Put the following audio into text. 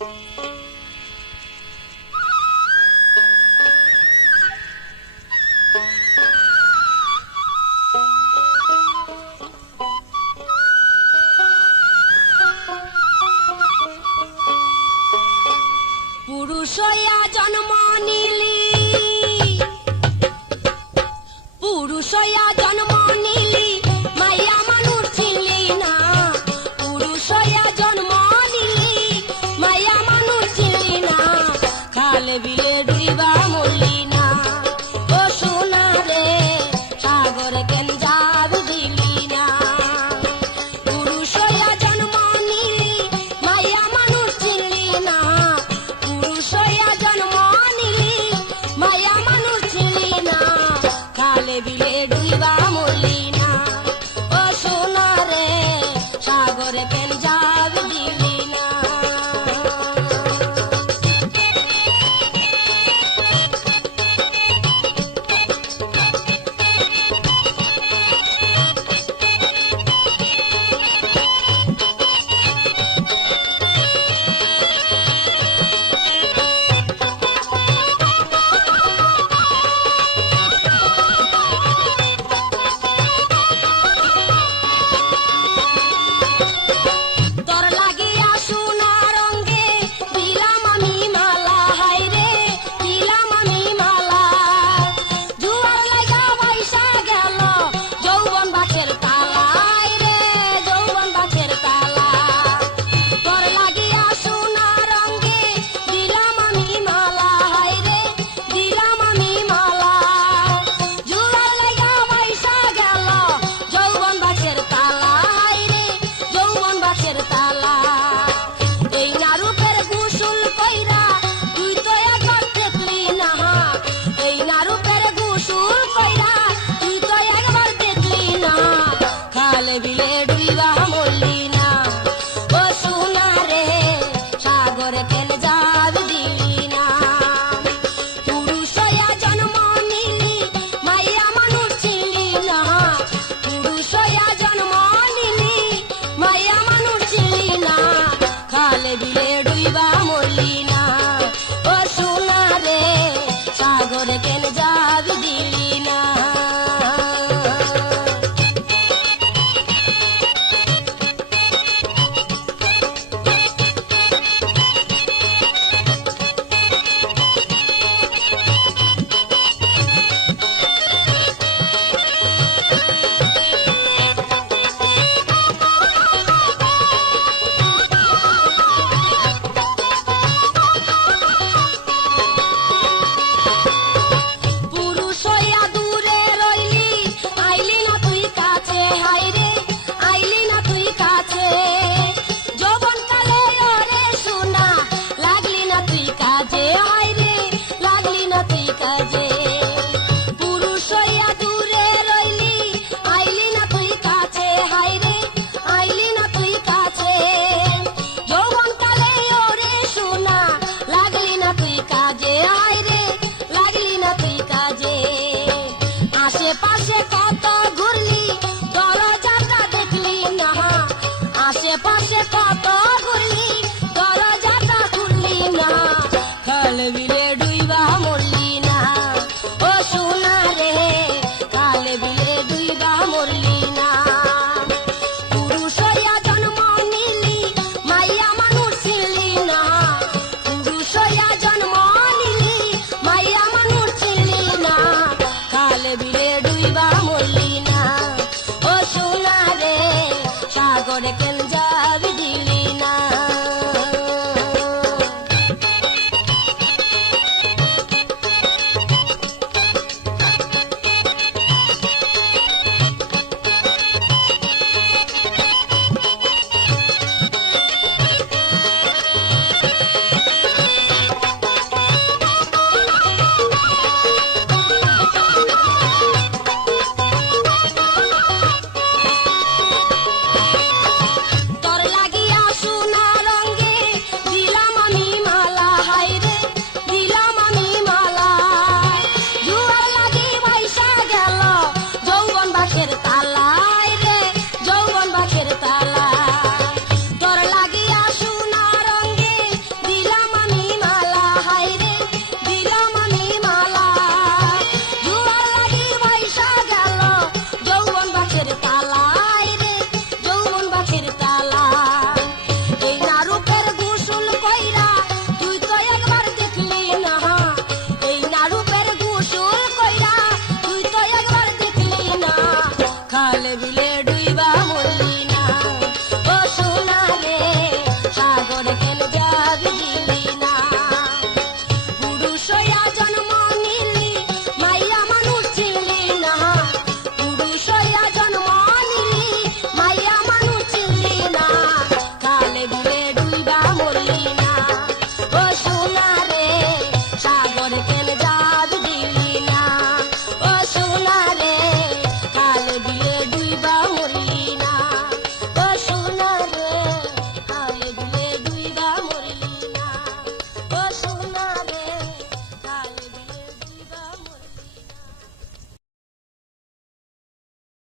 পুরুষ হইয়া জন্ম নিলি, পুরুষ হইয়া জন্ম নিলি, মাইয়া মানুষ চিনলি না। পুরুষ হইয়া জন্ম নিলি, মাইয়া মানুষ চিনলি না। খালে বিলে ডুইবা মরলি না। ও সোনা রে সাগরে কেন যাবি দিলি না। পুরুষ হইয়া জন্ম নিলি, মাইয়া মানুষ চিনলি না। পুরুষ হইয়া জন্ম নিলি, মাইয়া মানুষ চিনলি না। খালে বিলে ডুইবা মরলি না। ও সোনা রে সাগরে কেন যাবি দিলি না। তোর লাগিয়া সোনা রঙে দিলাম আমি মালা, হায়রে দিলাম আমি মালা। জুয়ার লাগা পয়সা গেল যৌবন বাঁকের তালা, হায়রে যৌবন বাঁকের তালা। তোর লাগিয়া সোনা রঙে দিলাম আমি মালা, হায়রে দিলাম আমি মালা। জুয়ার লাগা পয়সা গেল যৌবন বাঁকের তালা, হায়রে যৌবন বাঁকের তালা। এই না রূপের গোসল কইরা তুই তো একবার দেখলি না। এই না রূপের গোসল কইরা তুই তো একবার দেখলি না। খালে বিলে ডুইবা মরলি না। ও সোনা রে সাগরে কেন যাবি দিলি না। পুরুষ হইয়া জন্ম নিলি, মাইয়া মানুষ চিনলি না। পুরুষ হইয়া জন্ম নিলি, মাইয়া মানুষ চিনলি না। খালে বিলে ডুইবা মরলি না। ও সোনা রে সাগরে কেন যাবি দিলি না। পুরুষ হইয়া দূরে রইলি, আইলি না তুই কাছে, হায়রে আইলি না তুই কাছে। যৌবন কালে ওরে সোনা লাগলি না তুই কাজে, হায়রে লাগলি না তুই কাজে। পুরুষ হইয়া দূরে রইলি, আইলি না তুই কাছে, হায়রে আইলি না তুই কাছে। যৌবন কালে ওরে সোনা লাগলি না তুই কাজে, হায়রে লাগলি না তুই কাজে। আশেপাশে কত ঘুরলি দরজাটা দেখলি না। আশেপাশে কত ঘুরলি দরজাটা খুললি না। খালে বিলে ডুইবা মরলি না। ও সোনা রে খালে বিলে ডুইবা মরলি না। পুরুষ হইয়া জন্ম নিলি, মাইয়া মানুষ চিনলি না। পুরুষ হইয়া জন্ম নিলি, মাইয়া মানুষ চিনলি না। খালে বিলে ডুইবা মরলি না। ও সোনা রে সাগরে